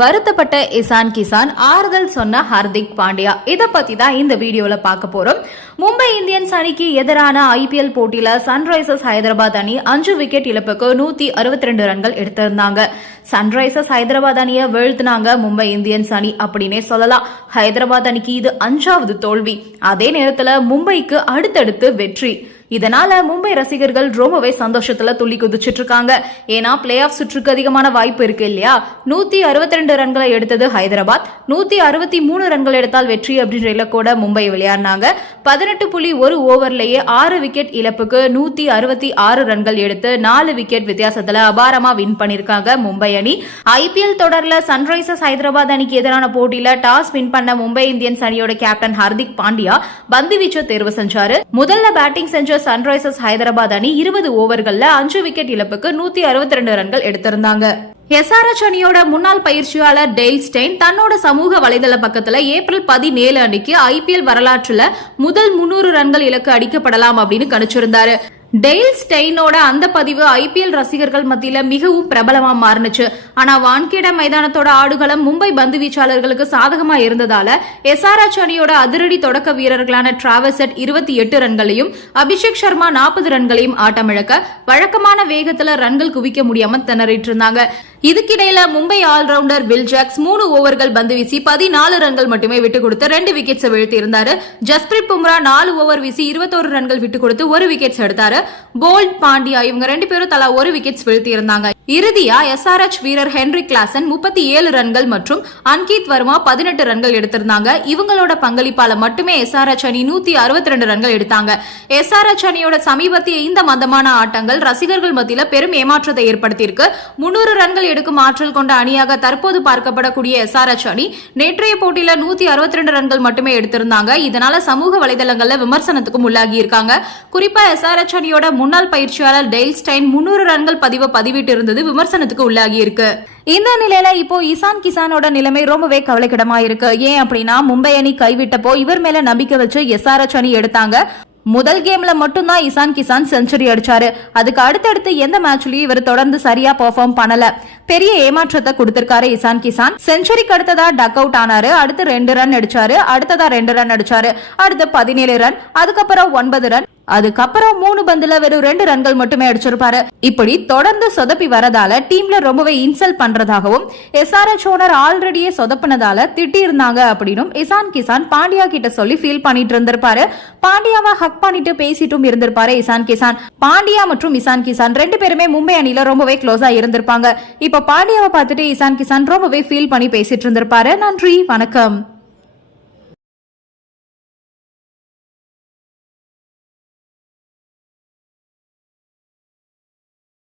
வருத்தப்பட்ட இசான் கிசான் ஆறுதல் சொன்ன ஹார்திக் பாண்டியா. இத பத்தி தான் இந்த வீடியோல பார்க்க போறோம். மும்பை இந்தியன்ஸ் அணிக்கு எதிரான ஐபிஎல் போட்டியில சன்ரைசர்ஸ் ஹைதராபாத் அணி 5 விக்கெட் இழப்புக்கு 162 ரன்கள் எடுத்திருந்தாங்க. சன்ரைசர்ஸ் ஹைதராபாத் அணியை வீழ்த்தினாங்க மும்பை இந்தியன்ஸ் அணி அப்படின்னே சொல்லலாம். ஹைதராபாத் அணிக்கு இது 5வது தோல்வி. அதே நேரத்துல மும்பைக்கு அடுத்தடுத்து வெற்றி. இதனால மும்பை ரசிகர்கள் ரொம்பவே சந்தோஷத்துல துள்ளி குதிச்சிட்டு இருக்காங்க. ஏன்னா பிளே ஆஃப் சுற்றுக்கு அதிகமான வாய்ப்பு இருக்கு இல்லையா. 162 ரன்களை எடுத்தது ஹைதராபாத், 163 ரன்கள் எடுத்தால் வெற்றி அப்படின்ற இலக்கோட மும்பை விளையாடினாங்க. 18.1 ஓவர்லயே 6 விக்கெட் இழப்புக்கு 166 ரன்கள் எடுத்து 4 விக்கெட் வித்தியாசத்துல அபாரமா வின் பண்ணிருக்காங்க மும்பை அணி. ஐபிஎல் தொடர்ல சன்ரைசர்ஸ் ஹைதராபாத் அணிக்கு எதிரான போட்டியில டாஸ் வின் பண்ண மும்பை இந்தியன்ஸ் அணியோட கேப்டன் ஹார்திக் பாண்டியா பந்து வீச்ச தேர்வு செஞ்சாரு. முதல்ல பேட்டிங் செஞ்ச சன்ரைசர்ஸ் ஹைதராபாத் அணி 20 ஓவர்கள்ல 5 விக்கெட் இழப்புக்கு 162 ரன்கள் எடுத்திருந்தாங்க. எஸ்ஆர்எச் அணியோட முன்னாள் பயிற்சியாளர் டெய்ல் ஸ்டெயின் தன்னோட சமூக வலைதள பக்கத்துல ஏப்ரல் 17 அன்னைக்கு ஐபிஎல் வரலாற்றுல முதல் 300 ரன்கள் இலக்கு அடிக்கப்படலாம் அப்படின்னு கணிச்சிருந்தாரு. டெய்ல் ஸ்டெயினோட அந்த பதிவு ஐபிஎல் ரசிகர்கள் மத்தியில மிகவும் பிரபலமா மாறுனுச்சு. ஆனா வான்கேட மைதானத்தோட ஆடுகளம் மும்பை பந்து வீச்சாளர்களுக்கு சாதகமா இருந்ததால எஸ்ஆர்எச் அணியோட அதிரடி தொடக்க வீரர்களான டிராவஸ் ஹெட் 28 ரன்களையும் அபிஷேக் சர்மா 40 ரன்களையும் ஆட்டமிழக்க வழக்கமான வேகத்துல ரன்கள் குவிக்க முடியாம திணறிட்டு இருந்தாங்க. இதுக்கிடையில மும்பை ஆல்ரவுண்டர் வில் ஜாக்ஸ் 3 ஓவர்கள் பந்து வீசி 14 ரன்கள் மட்டுமே விட்டுக் கொடுத்து 2 விக்கெட்ஸ் வீழ்த்தி இருந்தாரு. ஜஸ்பிரீத் பும்ரா 4 ஓவர் வீசி 21 ரன்கள் விட்டுக் கொடுத்து 1 விக்கெட்ஸ் எடுத்தாரு. போல்ட், பாண்டியா இவங்க 2 பேரும் தலா 1 விக்கெட்ஸ் வீழ்த்தி இருந்தாங்க. இறுதியா எஸ்ஆர்எச் வீரர் ஹென்ரி கிளாசன் 37 ரன்கள் மற்றும் அன்கித் வர்மா 18 ரன்கள் எடுத்திருந்தாங்க. இவங்களோட பங்களிப்பால மட்டுமே எஸ்ஆர்எச் அணி 162 ரன்கள் எடுத்தாங்க. எஸ்ஆர்எச் அணியோட சமீபத்திய இந்த மந்தமான ஆட்டங்கள் ரசிகர்கள் மத்தியில பெரும் ஏமாற்றத்தை ஏற்படுத்தியிருக்கு. 300 ரன்கள் எடுக்கும் ஆற்றல் கொண்ட அணியாக தற்போது பார்க்கப்படக்கூடிய எஸ்ஆர்எச் அணி நேற்றைய போட்டியில 162 ரன்கள் மட்டுமே எடுத்திருந்தாங்க. இதனால சமூக வலைதளங்கள்ல விமர்சனத்துக்கும் உள்ளாகி இருக்காங்க. குறிப்பா எஸ்ஆர்எச் அணியோட முன்னாள் பயிற்சியாளர் டெய்ல் ஸ்டெயின் 300 ரன்கள் பதிவிட்டு இருந்தது விமர்சனத்துக்கு உள்ளாகி இருக்கு. இந்த நிலையில இப்போ இசான் கிசானோட நிலைமை ரொம்பவே கவலைக்கிடமா இருக்கு. ஏன் அப்படின்னா மும்பை அணி கைவிட்டப்போ இவர் மேல நம்பிக்கை வச்சு எஸ்ஆர்எச் அணி எடுத்தாங்க. முதல் கேம்ல மட்டும்தான் இசான் கிசான் செஞ்சுரி அடிச்சாரு. அதுக்கு அடுத்தடுத்து எந்த மேட்ச்லயும் இவர் தொடர்ந்து சரியா பெர்ஃபார்ம் பண்ணல. பெரிய ஏமாற்றத்தை கொடுத்திருக்காரு இசான் கிசான். செஞ்சுரிக்கு அடுத்ததா டக் அவுட் ஆனாரு. அடுத்து 2 ரன் அடிச்சாரு. அடுத்ததா 2 ரன் அடிச்சாரு. அடுத்து 17 ரன், அதுக்கப்புறம் 9 ரன், அதுக்கப்புறம் 3 பந்துல வெறும் 2 ரன்கள் மட்டுமே அடிச்சிருப்பாரு. இப்படி தொடர்ந்து சொதப்பி வரதால டீம்ல ரொம்பவே இன்சல்ட் பண்றதாகவும் எஸ்ஆர்எச் ஓனர் ஆல்ரெடியே சொதப்பினதால திட்டி இருந்தாங்க அப்படின்னும் இசான் கிசான் பாண்டியா கிட்ட சொல்லி ஃபீல் பண்ணிட்டு இருந்திருப்பாரு. பாண்டியாவை ஹக் பண்ணிட்டு பேசிட்டும் இருந்திருப்பாரு இசான் கிசான். பாண்டியா மற்றும் இசான் கிசான் 2 பேருமே மும்பை அணியில ரொம்பவே க்ளோஸா இருந்திருப்பாங்க. இப்ப பாண்டியாவை பார்த்துட்டு இசான் கிசான் ரொம்பவே ஃபீல் பண்ணி பேசிட்டு இருந்திருப்பாரு. நன்றி, வணக்கம்.